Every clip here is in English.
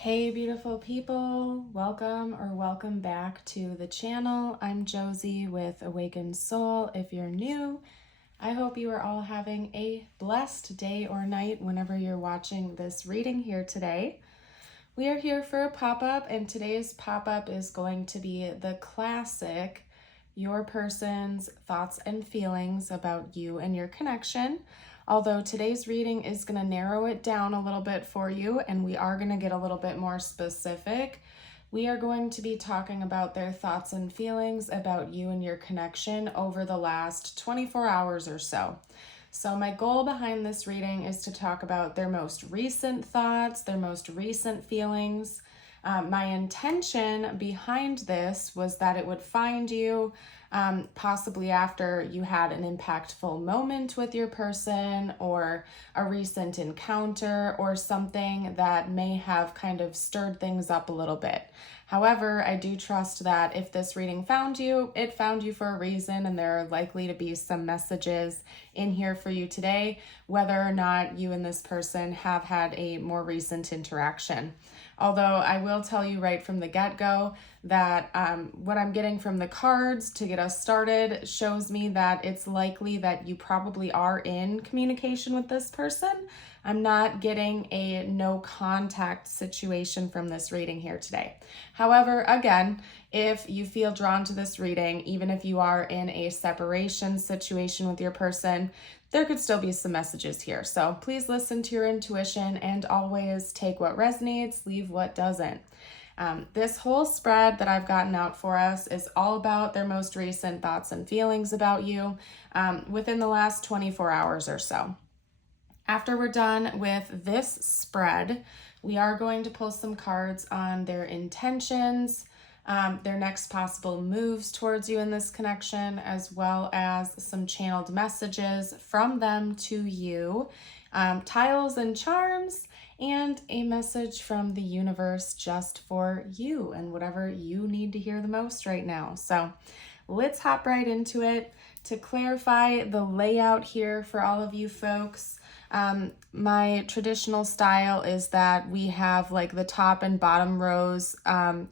Hey beautiful people, welcome back to the channel. I'm Josie with Awakened Soul. If you're new, I hope you are all having a blessed day or night whenever you're watching this reading here today. We are here for a pop-up, and today's pop-up is going to be the classic Your Person's Thoughts and Feelings About You and Your Connection. Although today's reading is going to narrow it down a little bit for you, and we are going to get a little bit more specific. We are going to be talking about their thoughts and feelings about you and your connection over the last 24 hours or so. So my goal behind this reading is to talk about their most recent thoughts, their most recent feelings. My intention behind this was that it would find you possibly after you had an impactful moment with your person or a recent encounter or something that may have kind of stirred things up a little bit. However, I do trust that if this reading found you, it found you for a reason, and there are likely to be some messages in here for you today, whether or not you and this person have had a more recent interaction. Although I will tell you right from the get-go that what I'm getting from the cards to get us started shows me that it's likely that you probably are in communication with this person. I'm not getting a no contact situation from this reading here today. However, again, if you feel drawn to this reading, even if you are in a separation situation with your person, there could still be some messages here. So please listen to your intuition and always take what resonates, leave what doesn't. This whole spread that I've gotten out for us is all about their most recent thoughts and feelings about you within the last 24 hours or so. After we're done with this spread, we are going to pull some cards on their intentions, their next possible moves towards you in this connection, as well as some channeled messages from them to you, tiles and charms, and a message from the universe just for you and whatever you need to hear the most right now. So let's hop right into it. To clarify the layout here for all of you folks, my traditional style is that we have like the top and bottom rows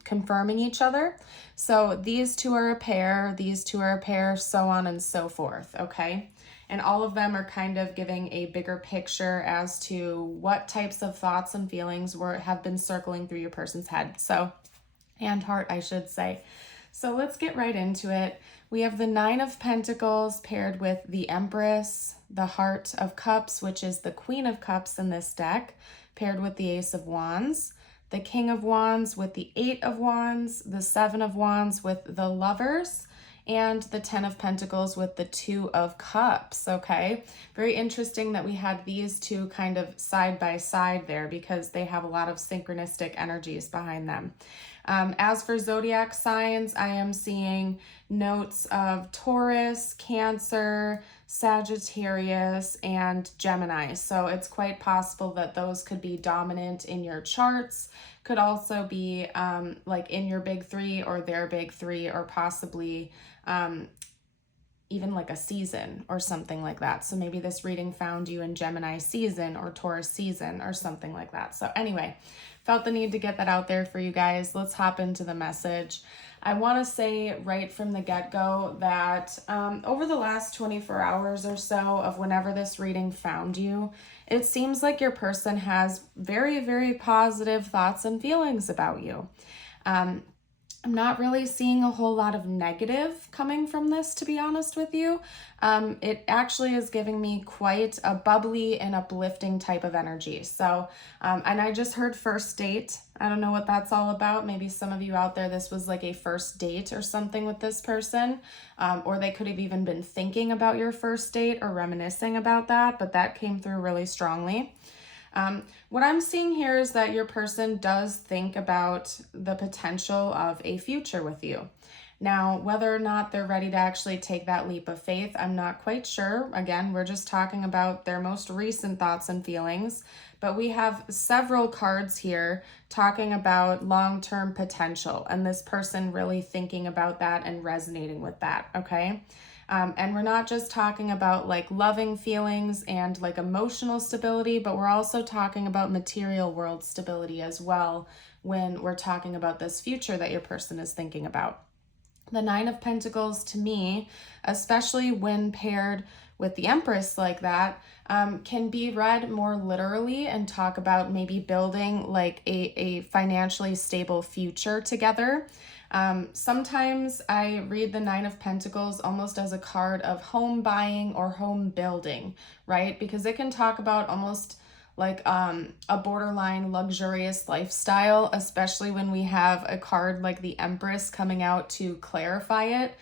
confirming each other. So these two are a pair, these two are a pair, so on and so forth, okay? And all of them are kind of giving a bigger picture as to what types of thoughts and feelings have been circling through your person's head. And heart, I should say. So let's get right into it. We have the Nine of Pentacles paired with the Empress, the Heart of Cups, which is the Queen of Cups in this deck, paired with the Ace of Wands, the King of Wands with the Eight of Wands, the Seven of Wands with the Lovers, and the Ten of Pentacles with the Two of Cups, okay? Very interesting that we had these two kind of side by side there because they have a lot of synchronistic energies behind them. As for zodiac signs, I am seeing notes of Taurus, Cancer, Sagittarius, and Gemini. So it's quite possible that those could be dominant in your charts. Could also be like in your big three or their big three, or possibly even like a season or something like that. So maybe this reading found you in Gemini season or Taurus season or something like that. So anyway, felt the need to get that out there for you guys. Let's hop into the message. I want to say right from the get-go that over the last 24 hours or so of whenever this reading found you, it seems like your person has very, very positive thoughts and feelings about you. I'm not really seeing a whole lot of negative coming from this, to be honest with you. It actually is giving me quite a bubbly and uplifting type of energy. So, and I just heard first date. I don't know what that's all about. Maybe some of you out there, this was like a first date or something with this person, or they could have even been thinking about your first date or reminiscing about that, but that came through really strongly. What I'm seeing here is that your person does think about the potential of a future with you. Now, whether or not they're ready to actually take that leap of faith, I'm not quite sure. Again, we're just talking about their most recent thoughts and feelings, but we have several cards here talking about long-term potential and this person really thinking about that and resonating with that, okay? And we're not just talking about like loving feelings and like emotional stability, but we're also talking about material world stability as well when we're talking about this future that your person is thinking about. The Nine of Pentacles, to me, especially when paired with the Empress like that, can be read more literally and talk about maybe building like a financially stable future together. Sometimes I read the Nine of Pentacles almost as a card of home buying or home building, right? Because it can talk about almost like a borderline luxurious lifestyle, especially when we have a card like the Empress coming out to clarify it.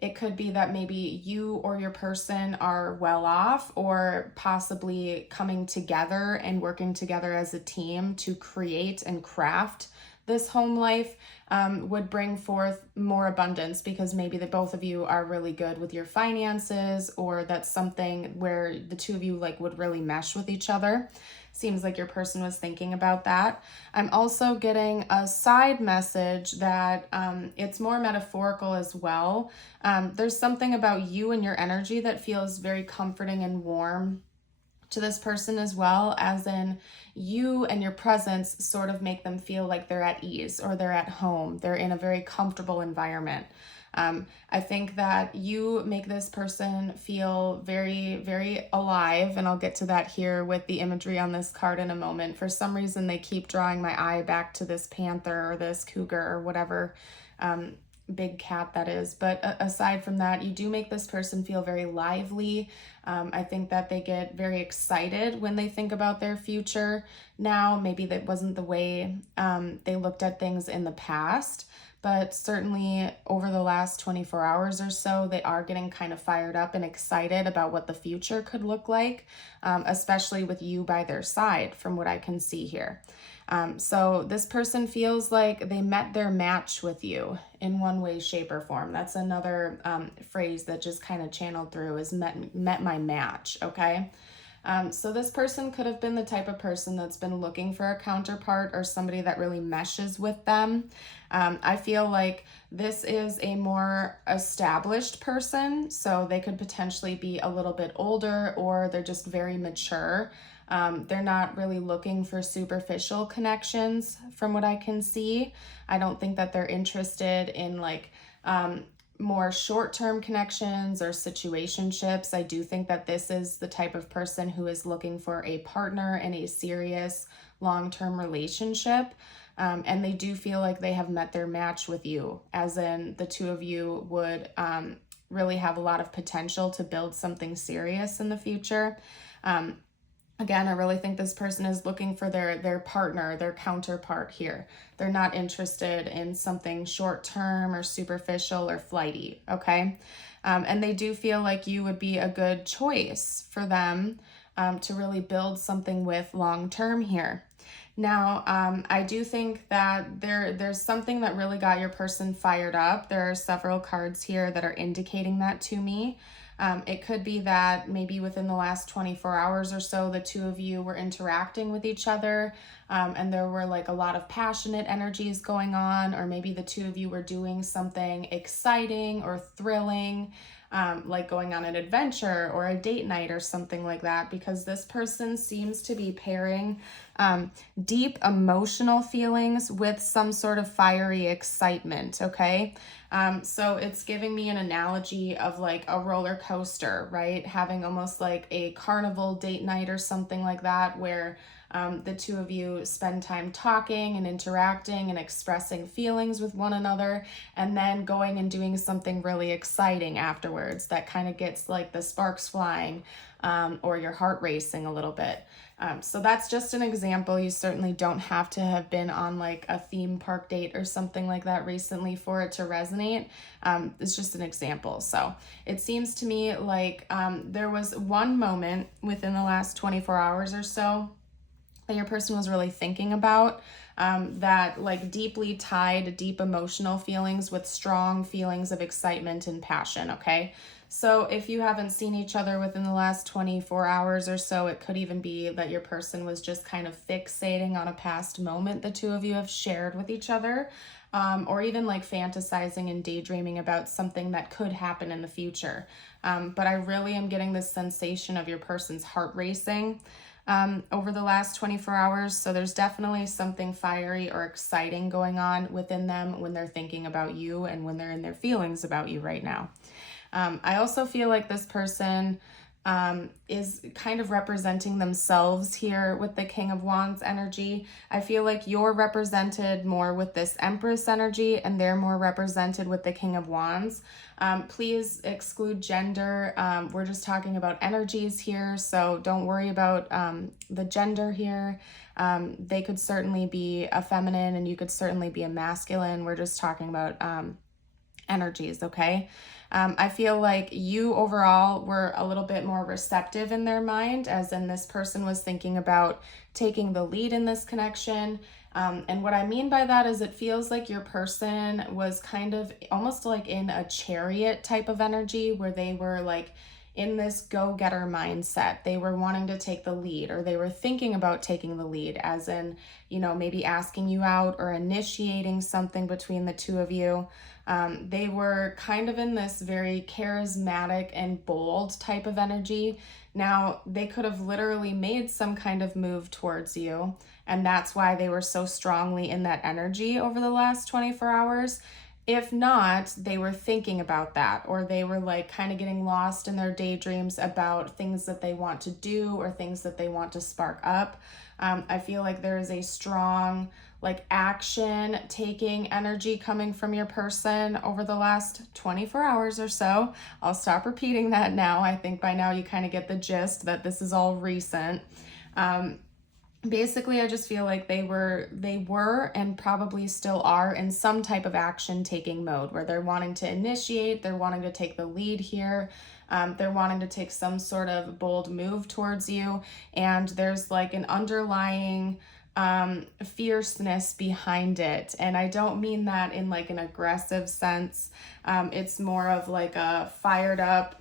It could be that maybe you or your person are well off, or possibly coming together and working together as a team to create and craft this home life would bring forth more abundance, because maybe the both of you are really good with your finances, or that's something where the two of you like would really mesh with each other. Seems like your person was thinking about that. I'm also getting a side message that it's more metaphorical as well. There's something about you and your energy that feels very comforting and warm to this person as well, as in you and your presence sort of make them feel like they're at ease or they're at home. They're in a very comfortable environment. I think that you make this person feel very, very alive, and I'll get to that here with the imagery on this card in a moment. For some reason, they keep drawing my eye back to this panther or this cougar or whatever big cat that is. But aside from that, you do make this person feel very lively. I think that they get very excited when they think about their future now. Maybe that wasn't the way they looked at things in the past, but certainly over the last 24 hours or so, they are getting kind of fired up and excited about what the future could look like, especially with you by their side, from what I can see here. So this person feels like they met their match with you in one way, shape, or form. That's another phrase that just kind of channeled through, is met my match, okay? So this person could have been the type of person that's been looking for a counterpart or somebody that really meshes with them. I feel like this is a more established person, so they could potentially be a little bit older, or they're just very mature. They're not really looking for superficial connections from what I can see. I don't think that they're interested in like more short-term connections or situationships. I do think that this is the type of person who is looking for a partner in a serious long-term relationship. And they do feel like they have met their match with you, as in the two of you would really have a lot of potential to build something serious in the future. Again, I really think this person is looking for their partner, their counterpart here. They're not interested in something short-term or superficial or flighty, okay? And they do feel like you would be a good choice for them to really build something with long-term here. Now, I do think that there's something that really got your person fired up. There are several cards here that are indicating that to me. It could be that maybe within the last 24 hours or so, the two of you were interacting with each other, and there were like a lot of passionate energies going on, or maybe the two of you were doing something exciting or thrilling, like going on an adventure or a date night or something like that, because this person seems to be pairing deep emotional feelings with some sort of fiery excitement, okay? So it's giving me an analogy of like a roller coaster, right? Having almost like a carnival date night or something like that, where the two of you spend time talking and interacting and expressing feelings with one another, and then going and doing something really exciting afterwards that kind of gets like the sparks flying, or your heart racing a little bit. So that's just an example. You certainly don't have to have been on like a theme park date or something like that recently for it to resonate. It's just an example. So it seems to me like there was one moment within the last 24 hours or so that your person was really thinking about, that like deeply tied deep emotional feelings with strong feelings of excitement and passion, okay? So if you haven't seen each other within the last 24 hours or so, it could even be that your person was just kind of fixating on a past moment the two of you have shared with each other, or even like fantasizing and daydreaming about something that could happen in the future. But I really am getting this sensation of your person's heart racing over the last 24 hours. So there's definitely something fiery or exciting going on within them when they're thinking about you and when they're in their feelings about you right now. I also feel like this person is kind of representing themselves here with the King of Wands energy. I feel like you're represented more with this Empress energy and they're more represented with the King of Wands. Please exclude gender. We're just talking about energies here, so don't worry about the gender here. They could certainly be a feminine and you could certainly be a masculine. We're just talking about energies, okay? I feel like you overall were a little bit more receptive in their mind, as in this person was thinking about taking the lead in this connection. And what I mean by that is it feels like your person was kind of almost like in a chariot type of energy where they were like in this go-getter mindset. They were wanting to take the lead, or they were thinking about taking the lead, as in, you know, maybe asking you out or initiating something between the two of you. They were kind of in this very charismatic and bold type of energy. Now, they could have literally made some kind of move towards you, and that's why they were so strongly in that energy over the last 24 hours. If not, they were thinking about that, or they were like kind of getting lost in their daydreams about things that they want to do or things that they want to spark up. I feel like there is a strong like action taking energy coming from your person over the last 24 hours or so. I'll stop repeating that now. I think by now you kind of get the gist that this is all recent. Basically, I just feel like they were and probably still are in some type of action taking mode where they're wanting to initiate, they're wanting to take the lead here. They're wanting to take some sort of bold move towards you, and there's like an underlying fierceness behind it. And I don't mean that in like an aggressive sense. It's more of like a fired up,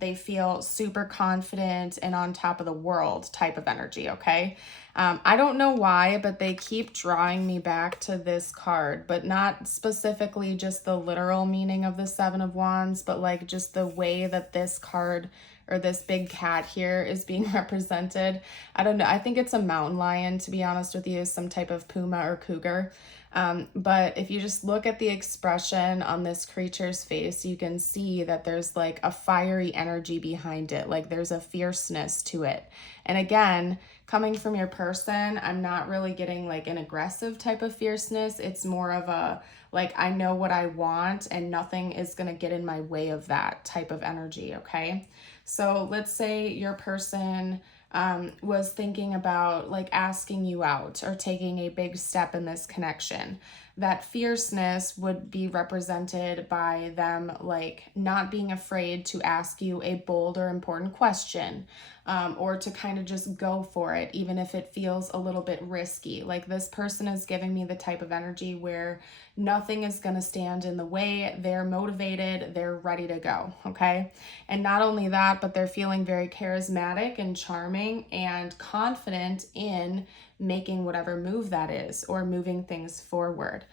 they feel super confident and on top of the world type of energy, okay? I don't know why, but they keep drawing me back to this card, but not specifically just the literal meaning of the Seven of Wands, but like just the way that this card or this big cat here is being represented. I don't know. I think it's a mountain lion, to be honest with you, some type of puma or cougar. But if you just look at the expression on this creature's face, you can see that there's like a fiery energy behind it. Like there's a fierceness to it. And again, coming from your person, I'm not really getting like an aggressive type of fierceness. It's more of a, like, I know what I want and nothing is going to get in my way of that type of energy, okay? So let's say your person was thinking about like asking you out or taking a big step in this connection. That fierceness would be represented by them like not being afraid to ask you a bold or important question, or to kind of just go for it, even if it feels a little bit risky. Like this person is giving me the type of energy where nothing is going to stand in the way. They're motivated, they're ready to go, okay? And not only that, but they're feeling very charismatic and charming and confident in making whatever move that is or moving things forward.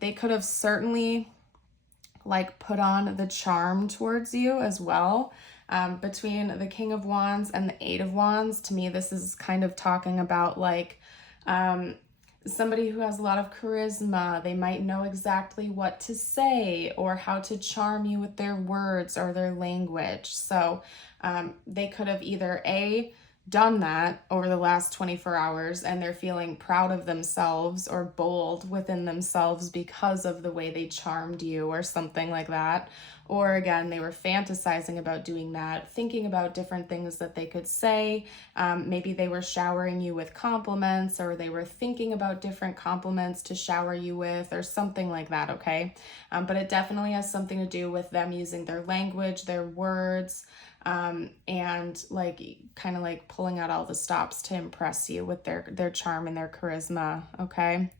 They could have certainly like put on the charm towards you as well. Between the King of Wands and the Eight of Wands, to me, this is kind of talking about like somebody who has a lot of charisma. They might know exactly what to say or how to charm you with their words or their language. So they could have either done that over the last 24 hours and they're feeling proud of themselves or bold within themselves because of the way they charmed you or something like that. or again, they were fantasizing about doing that, thinking about different things that they could say. Maybe they were showering you with compliments, or they were thinking about different compliments to shower you with, or something like that, okay? But it definitely has something to do with them using their language, their words, and like kind of like pulling out all the stops to impress you with their charm and their charisma, okay?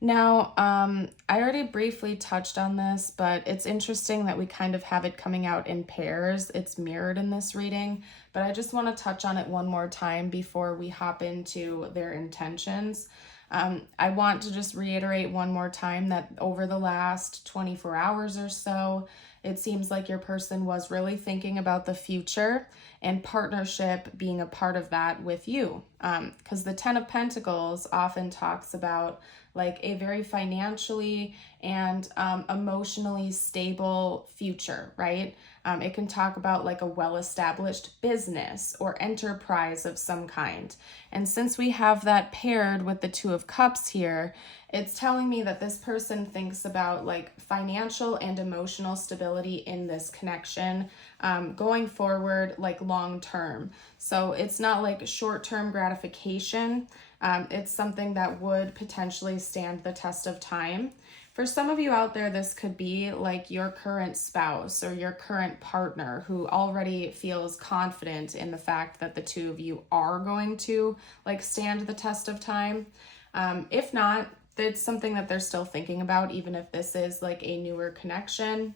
Now, I already briefly touched on this, but it's interesting that we kind of have it coming out in pairs. It's mirrored in this reading, but I just want to touch on it one more time before we hop into their intentions. I want to just reiterate one more time that over the last 24 hours or so, it seems like your person was really thinking about the future and partnership being a part of that with you. Because the Ten of Pentacles often talks about like a very financially and emotionally stable future, right? It can talk about like a well-established business or enterprise of some kind. And since we have that paired with the Two of Cups here, it's telling me that this person thinks about like financial and emotional stability in this connection going forward, like long term. So it's not like short-term gratification. It's something that would potentially stand the test of time. For some of you out there, this could be like your current spouse or your current partner who already feels confident in the fact that the two of you are going to like stand the test of time. If not, it's something that they're still thinking about, even if this is like a newer connection.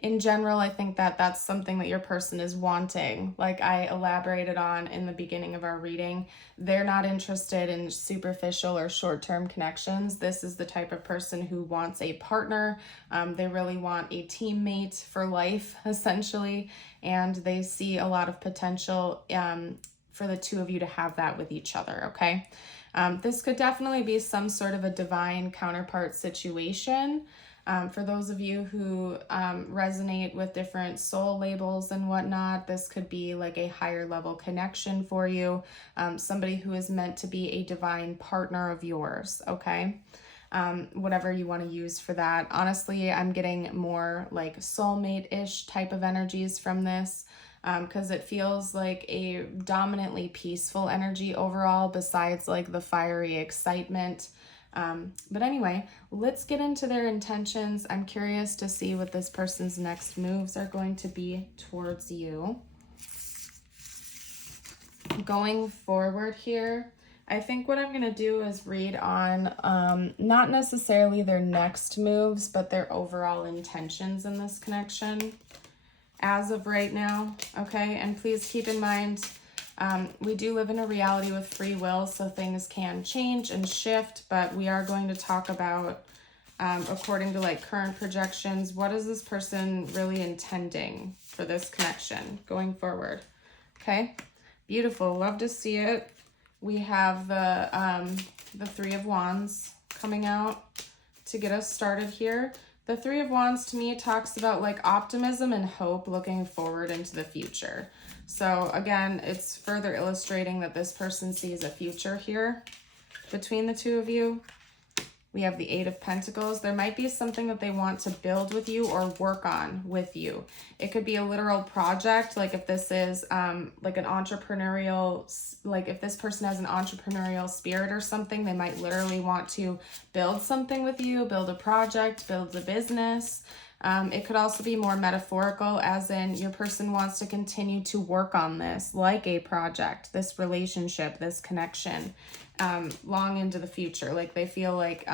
In general, I think that that's something that your person is wanting. Like I elaborated on in the beginning of our reading, they're not interested in superficial or short-term connections. This is the type of person who wants a partner. They really want a teammate for life, essentially, and they see a lot of potential for the two of you to have that with each other, okay? This could definitely be some sort of a divine counterpart situation. For those of you who resonate with different soul labels and whatnot, this could be like a higher level connection for you. Somebody who is meant to be a divine partner of yours, okay? Whatever you want to use for that. Honestly, I'm getting more like soulmate-ish type of energies from this. Because it feels like a dominantly peaceful energy overall, besides like the fiery excitement. But anyway, let's get into their intentions. I'm curious to see what this person's next moves are going to be towards you. Going forward here, I think what I'm going to do is read on not necessarily their next moves, but their overall intentions in this connection as of right now, okay? And please keep in mind, we do live in a reality with free will, so things can change and shift, but we are going to talk about, according to like current projections, what is this person really intending for this connection going forward, okay? Beautiful, love to see it. We have the Three of Wands coming out to get us started here. The Three of Wands to me talks about like optimism and hope looking forward into the future. So again, it's further illustrating that this person sees a future here between the two of you. We have the Eight of Pentacles. There might be something that they want to build with you or work on with you. It could be a literal project, like if this is like an entrepreneurial, like if this person has an entrepreneurial spirit or something, they might literally want to build something with you, build a project, build a business. It could also be more metaphorical, as in your person wants to continue to work on this, like a project, this relationship, this connection, long into the future. Like they feel like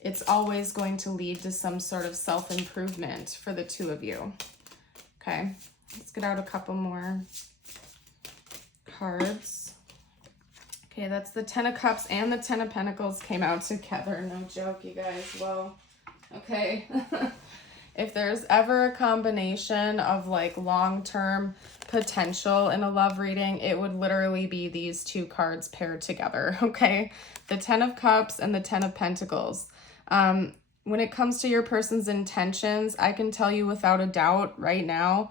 it's always going to lead to some sort of self-improvement for the two of you. Okay, let's get out a couple more cards. Okay, that's the Ten of Cups and the Ten of Pentacles came out together. No joke, you guys. Whoa. Okay. If there's ever a combination of like long-term potential in a love reading, it would literally be these two cards paired together, okay? The Ten of Cups and the Ten of Pentacles. when it comes to your person's intentions, I can tell you without a doubt right now,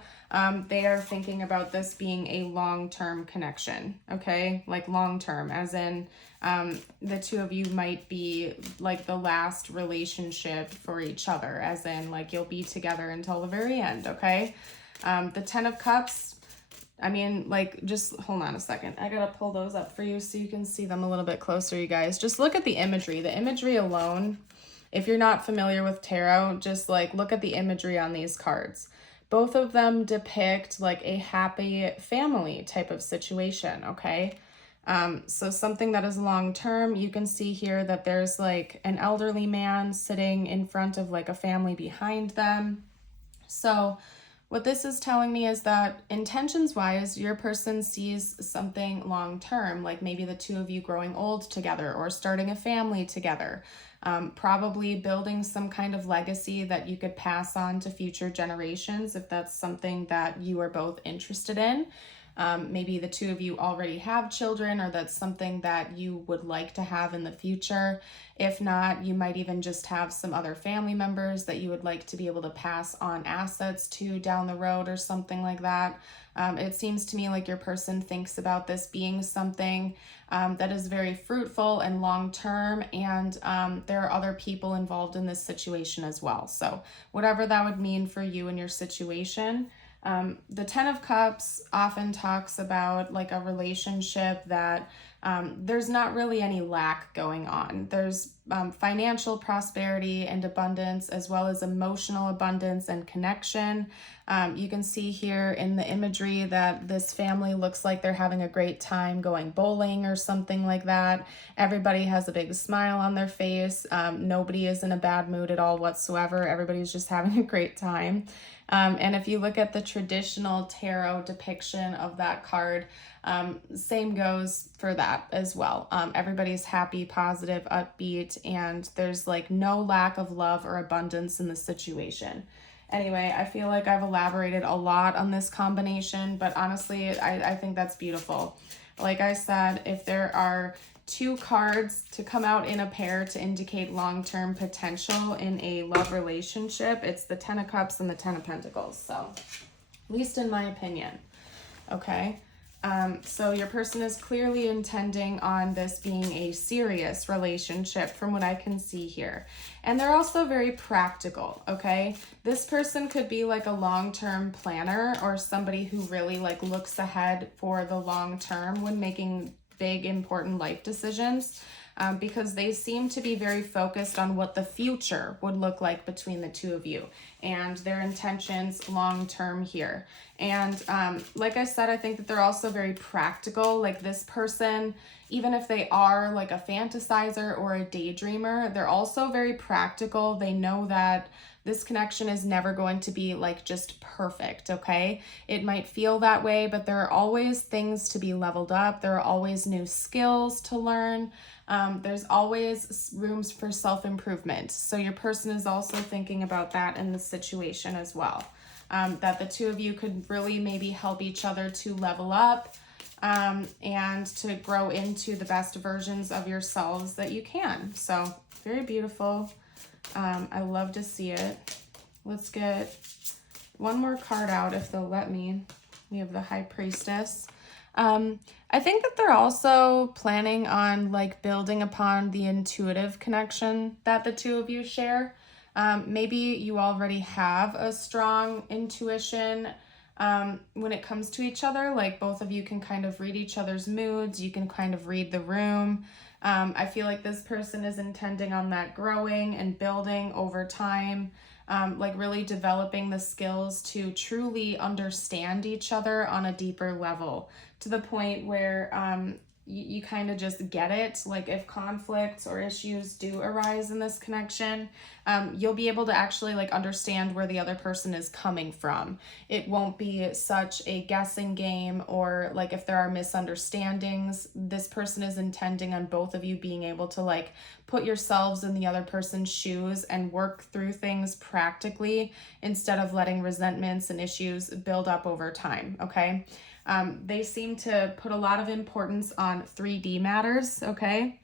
they are thinking about this being a long-term connection, okay? Like long-term, as in the two of you might be like the last relationship for each other, as in like you'll be together until the very end, okay? The Ten of Cups, I mean, like, just hold on a second. I gotta pull those up for you so you can see them a little bit closer, you guys. Just look at the imagery. The imagery alone, if you're not familiar with tarot, just like look at the imagery on these cards. Both of them depict like a happy family type of situation, okay? So something that is long-term, you can see here that there's like an elderly man sitting in front of like a family behind them. So what this is telling me is that intentions-wise, your person sees something long-term, like maybe the two of you growing old together or starting a family together, probably building some kind of legacy that you could pass on to future generations if that's something that you are both interested in. Maybe the two of you already have children, or that's something that you would like to have in the future. If not, you might even just have some other family members that you would like to be able to pass on assets to down the road or something like that. It seems to me like your person thinks about this being something that is very fruitful and long-term, and there are other people involved in this situation as well. So whatever that would mean for you and your situation. The Ten of Cups often talks about like a relationship that there's not really any lack going on. There's financial prosperity and abundance, as well as emotional abundance and connection. You can see here in the imagery that this family looks like they're having a great time going bowling or something like that. Everybody has a big smile on their face. Nobody is in a bad mood at all whatsoever. Everybody's just having a great time. And if you look at the traditional tarot depiction of that card, same goes for that as well. Everybody's happy, positive, upbeat, and there's like no lack of love or abundance in the situation. Anyway, I feel like I've elaborated a lot on this combination, but honestly, I think that's beautiful. Like I said, if there are two cards to come out in a pair to indicate long-term potential in a love relationship, it's the Ten of Cups and the Ten of Pentacles. So, at least in my opinion. Okay. So your person is clearly intending on this being a serious relationship from what I can see here. And they're also very practical, okay? This person could be like a long-term planner or somebody who really like looks ahead for the long term when making big, important life decisions, because they seem to be very focused on what the future would look like between the two of you and their intentions long-term here. And like I said, I think that they're also very practical. Like this person, even if they are like a fantasizer or a daydreamer, they're also very practical. They know that this connection is never going to be like just perfect, okay? It might feel that way, but there are always things to be leveled up. There are always new skills to learn. There's always rooms for self-improvement. So your person is also thinking about that in the situation as well. That the two of you could really maybe help each other to level up and to grow into the best versions of yourselves that you can. So very beautiful. I love to see it. Let's get one more card out if they'll let me. We have the High Priestess. I think that they're also planning on like building upon the intuitive connection that the two of you share. Maybe you already have a strong intuition when it comes to each other. Like both of you can kind of read each other's moods. You can kind of read the room. I feel like this person is intending on that growing and building over time, like really developing the skills to truly understand each other on a deeper level, to the point where you kind of just get it. Like if conflicts or issues do arise in this connection, you'll be able to actually like understand where the other person is coming from. It won't be such a guessing game, or like if there are misunderstandings, this person is intending on both of you being able to like put yourselves in the other person's shoes and work through things practically instead of letting resentments and issues build up over time, okay? They seem to put a lot of importance on 3D matters, okay?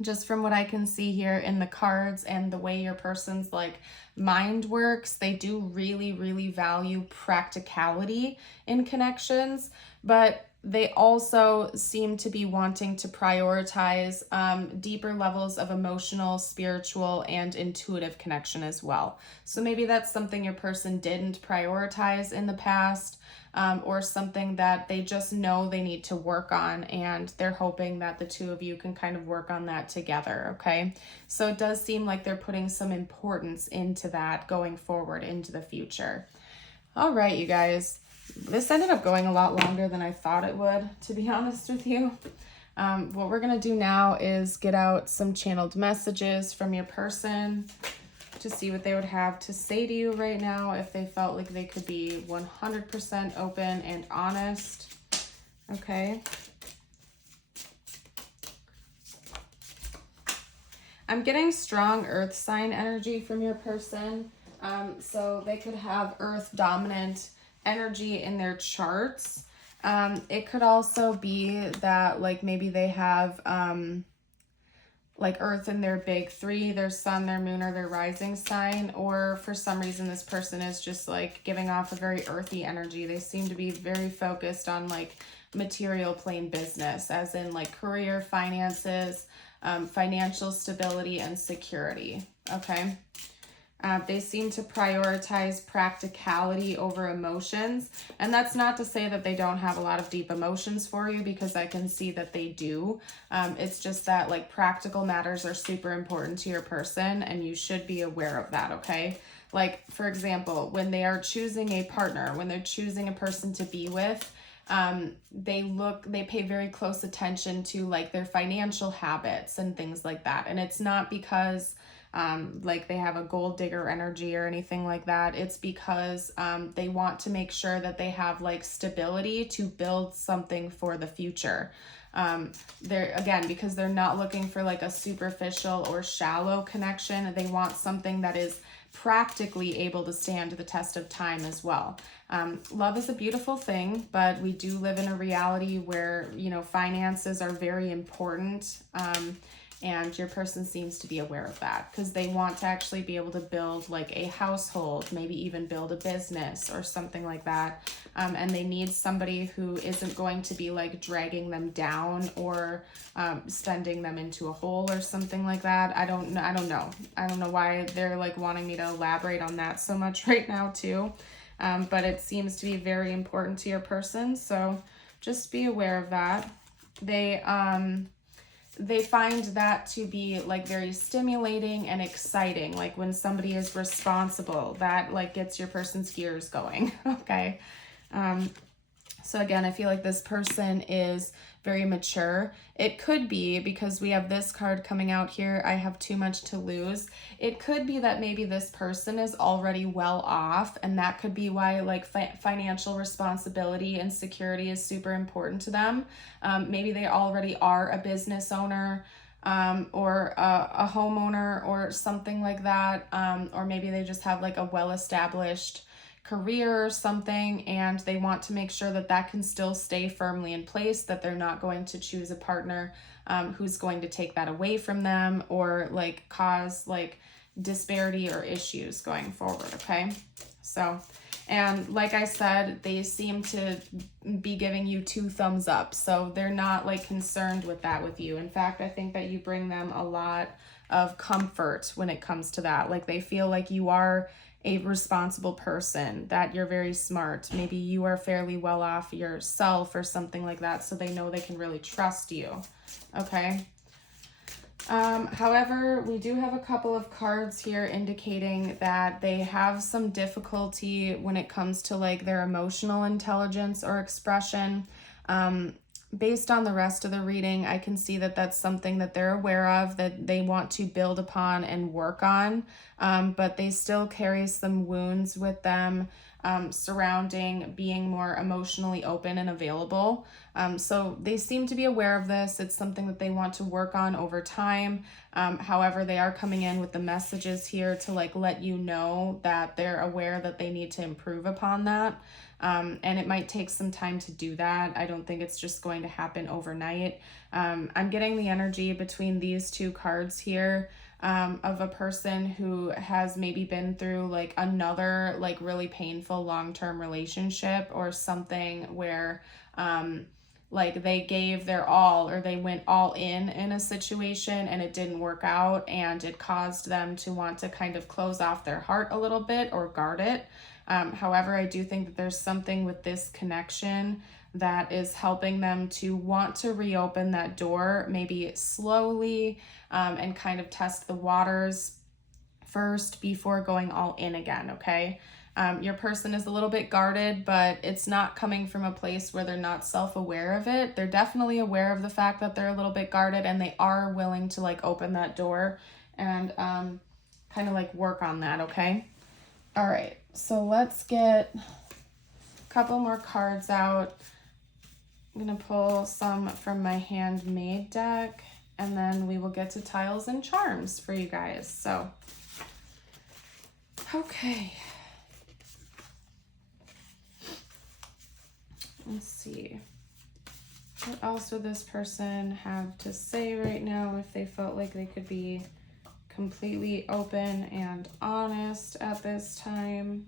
just from what I can see here in the cards and the way your person's like mind works, they do really, really value practicality in connections, but they also seem to be wanting to prioritize deeper levels of emotional, spiritual, and intuitive connection as well. So maybe that's something your person didn't prioritize in the past, or something that they just know they need to work on, and they're hoping that the two of you can kind of work on that together, okay? So it does seem like they're putting some importance into that going forward into the future. All right, you guys. This ended up going a lot longer than I thought it would, to be honest with you. What we're going to do now is get out some channeled messages from your person to see what they would have to say to you right now, if they felt like they could be 100% open and honest. Okay. I'm getting strong earth sign energy from your person. So they could have earth dominant energy in their charts. It could also be that like maybe they have like earth in their big three, their sun, their moon, or their rising sign, or for some reason this person is just like giving off a very earthy energy. They seem to be very focused on like material plane business, as in like career, finances, financial stability, and security. Okay. They seem to prioritize practicality over emotions. And that's not to say that they don't have a lot of deep emotions for you, because I can see that they do. It's just that like practical matters are super important to your person, and you should be aware of that, okay? Like, for example, when they are choosing a partner, when they're choosing a person to be with, they pay very close attention to like their financial habits and things like that. And it's not because like they have a gold digger energy or anything like that. It's because they want to make sure that they have like stability to build something for the future. Because they're not looking for like a superficial or shallow connection. They want something that is practically able to stand the test of time as well. Love is a beautiful thing, but we do live in a reality where, you know, finances are very important. And your person seems to be aware of that, because they want to actually be able to build like a household, maybe even build a business or something like that. And they need somebody who isn't going to be like dragging them down or sending them into a hole or something like that. I don't know. I don't know why they're like wanting me to elaborate on that so much right now too. But it seems to be very important to your person. So just be aware of that. They find that to be like very stimulating and exciting. Like when somebody is responsible, that like gets your person's gears going. Okay. So again, I feel like this person is very mature. It could be because we have this card coming out here, I have too much to lose. It could be that maybe this person is already well off, and that could be why like financial responsibility and security is super important to them. Maybe they already are a business owner, or a homeowner or something like that. Or maybe they just have like a well-established career or something, and they want to make sure that that can still stay firmly in place, that they're not going to choose a partner who's going to take that away from them or like cause like disparity or issues going forward. Okay. So, and like I said, they seem to be giving you 2 thumbs up. So they're not like concerned with that with you. In fact, I think that you bring them a lot of comfort when it comes to that. Like they feel like you are a responsible person, that you're very smart. Maybe you are fairly well off yourself or something like that. So they know they can really trust you. Okay. However, we do have a couple of cards here indicating that they have some difficulty when it comes to like their emotional intelligence or expression. Based on the rest of the reading, I can see that that's something that they're aware of, that they want to build upon and work on, but they still carry some wounds with them surrounding being more emotionally open and available. So they seem to be aware of this. It's something that they want to work on over time. However, they are coming in with the messages here to like let you know that they're aware that they need to improve upon that. And it might take some time to do that. I don't think it's just going to happen overnight. I'm getting the energy between these two cards here of a person who has maybe been through like another like really painful long-term relationship or something where like they gave their all or they went all in a situation and it didn't work out, and it caused them to want to kind of close off their heart a little bit or guard it. However, I do think that there's something with this connection that is helping them to want to reopen that door, maybe slowly, and kind of test the waters first before going all in again, okay? Your person is a little bit guarded, but it's not coming from a place where they're not self-aware of it. They're definitely aware of the fact that they're a little bit guarded, and they are willing to like open that door and kind of like work on that, okay? All right, so let's get a couple more cards out. I'm gonna pull some from my handmade deck, and then we will get to tiles and charms for you guys. So, okay. Let's see. What else would this person have to say right now if they felt like they could be completely open and honest at this time?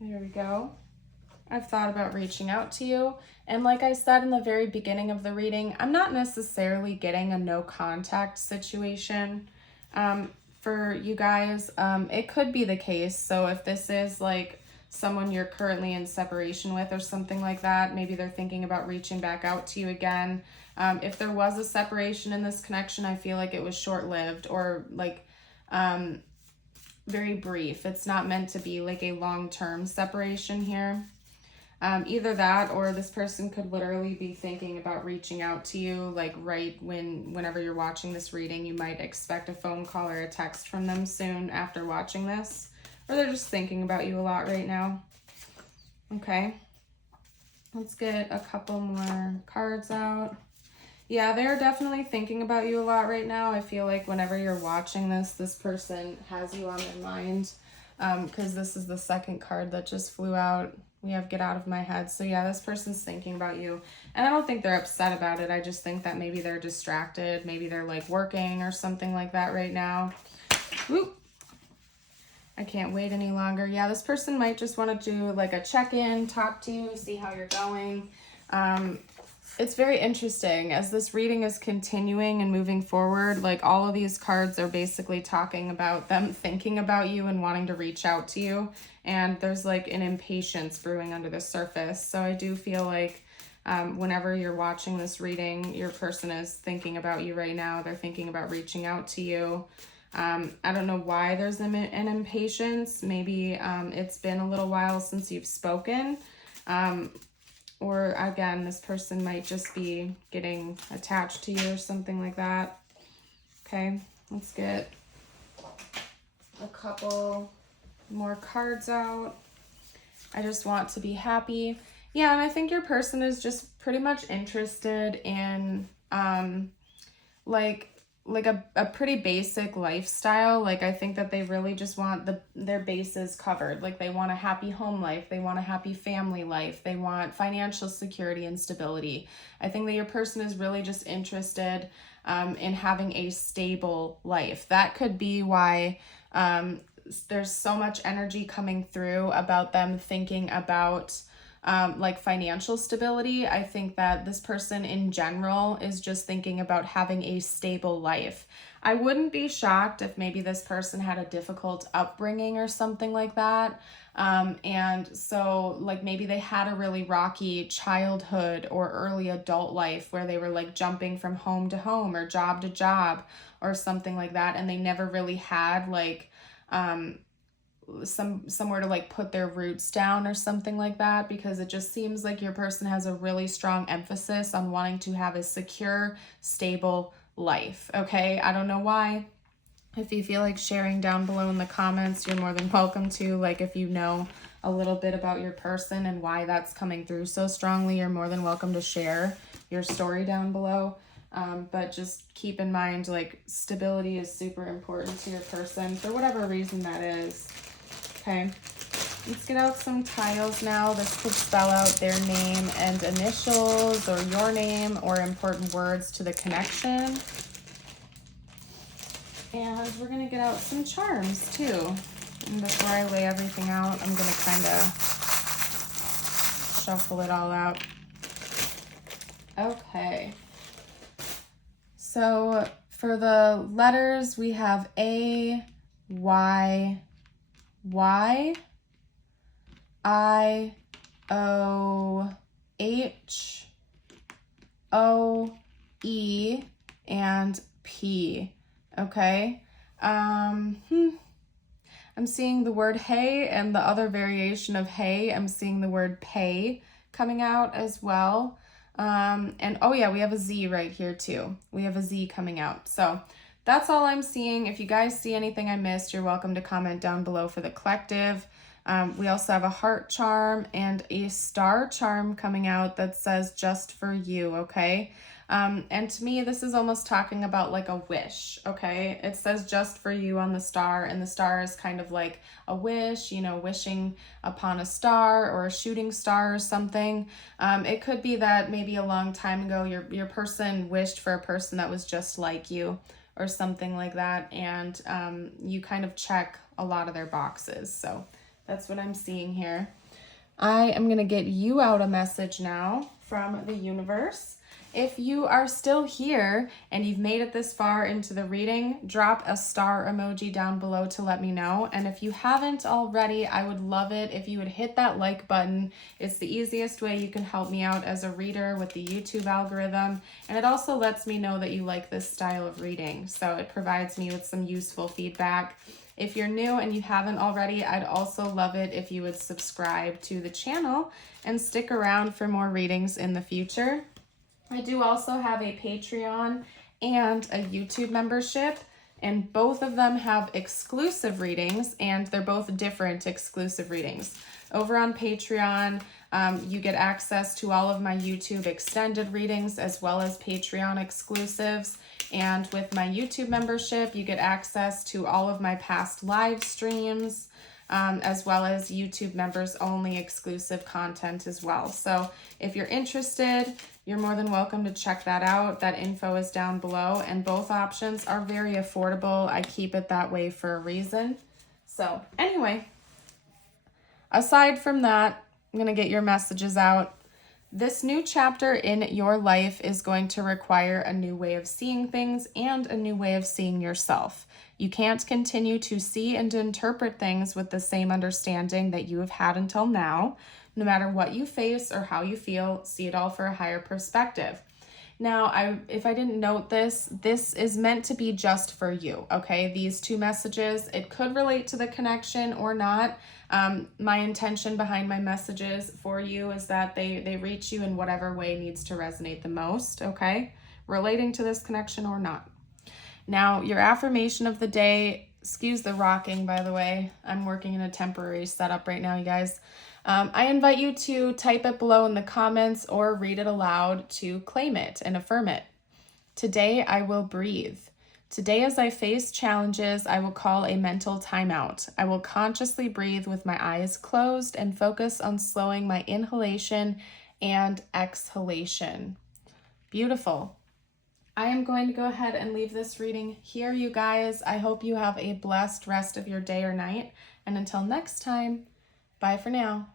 There we go. I've thought about reaching out to you. And like I said in the very beginning of the reading, I'm not necessarily getting a no contact situation for you guys. It could be the case. So if this is like someone you're currently in separation with or something like that, maybe they're thinking about reaching back out to you again. If there was a separation in this connection, I feel like it was short-lived or like very brief. It's not meant to be like a long-term separation here. Either that, or this person could literally be thinking about reaching out to you, like whenever you're watching this reading. You might expect a phone call or a text from them soon after watching this, or they're just thinking about you a lot right now. Okay, let's get a couple more cards out. Yeah, they're definitely thinking about you a lot right now. I feel like whenever you're watching this, this person has you on their mind, because this is the second card that just flew out. We have Get Out of My Head. So yeah, this person's thinking about you. And I don't think they're upset about it. I just think that maybe they're distracted. Maybe they're like working or something like that right now. Whoop. I can't wait any longer. Yeah, this person might just want to do like a check-in, talk to you, see how you're going. It's very interesting as this reading is continuing and moving forward. Like all of these cards are basically talking about them thinking about you and wanting to reach out to you. And there's like an impatience brewing under the surface. So I do feel like whenever you're watching this reading, your person is thinking about you right now. They're thinking about reaching out to you. I don't know why there's an impatience. Maybe it's been a little while since you've spoken. Or again, this person might just be getting attached to you or something like that. Okay, let's get a couple more cards out. I just want to be happy. Yeah, and I think your person is just pretty much interested in like a pretty basic lifestyle. Like I think that they really just want their bases covered. Like they want a happy home life, they want a happy family life, they want financial security and stability. I think that your person is really just interested in having a stable life. That could be why there's so much energy coming through about them thinking about like financial stability. I think that this person in general is just thinking about having a stable life. I wouldn't be shocked if maybe this person had a difficult upbringing or something like that. And so like maybe they had a really rocky childhood or early adult life where they were like jumping from home to home or job to job or something like that. And they never really had like, somewhere to like put their roots down or something like that, because it just seems like your person has a really strong emphasis on wanting to have a secure, stable life. Okay, I don't know why. If you feel like sharing down below in the comments, you're more than welcome to. Like if you know a little bit about your person and why that's coming through so strongly, you're more than welcome to share your story down below. But just keep in mind, like, stability is super important to your person for whatever reason that is. Okay, let's get out some tiles now. This could spell out their name and initials, or your name, or important words to the connection. And we're going to get out some charms too. And before I lay everything out, I'm going to kind of shuffle it all out. Okay. So for the letters, we have A, Y, Y, I, O, H, O, E, and P. Okay. I'm seeing the word hey, and the other variation of hey, I'm seeing the word pay coming out as well. And oh yeah, we have a Z right here too. We have a Z coming out. So that's all I'm seeing. If you guys see anything I missed, you're welcome to comment down below for the collective. We also have a heart charm and a star charm coming out that says just for you, okay? And to me, this is almost talking about like a wish, okay? It says just for you on the star, and the star is kind of like a wish, you know, wishing upon a star or a shooting star or something. It could be that maybe a long time ago, your person wished for a person that was just like you or something like that, and you kind of check a lot of their boxes. So that's what I'm seeing here. I am going to get you out a message now from the universe. If you are still here and you've made it this far into the reading, drop a star emoji down below to let me know. And if you haven't already, I would love it if you would hit that like button. It's the easiest way you can help me out as a reader with the YouTube algorithm. And it also lets me know that you like this style of reading. So it provides me with some useful feedback. If you're new and you haven't already, I'd also love it if you would subscribe to the channel and stick around for more readings in the future. I do also have a Patreon and a YouTube membership, and both of them have exclusive readings, and they're both different exclusive readings. Over on Patreon, you get access to all of my YouTube extended readings as well as Patreon exclusives. And with my YouTube membership, you get access to all of my past live streams, as well as YouTube members only exclusive content as well. So if you're interested, you're more than welcome to check that out. That info is down below, and both options are very affordable. I keep it that way for a reason. So anyway, aside from that, I'm going to get your messages out. This new chapter in your life is going to require a new way of seeing things and a new way of seeing yourself. You can't continue to see and interpret things with the same understanding that you have had until now. No matter what you face or how you feel, see it all for a higher perspective. Now, if I didn't note this, this is meant to be just for you, okay? These two messages, it could relate to the connection or not. My intention behind my messages for you is that they reach you in whatever way needs to resonate the most, okay? Relating to this connection or not. Now, your affirmation of the day, excuse the rocking, by the way. I'm working in a temporary setup right now, you guys. I invite you to type it below in the comments or read it aloud to claim it and affirm it. Today, I will breathe. Today, as I face challenges, I will call a mental timeout. I will consciously breathe with my eyes closed and focus on slowing my inhalation and exhalation. Beautiful. I am going to go ahead and leave this reading here, you guys. I hope you have a blessed rest of your day or night. And until next time, bye for now.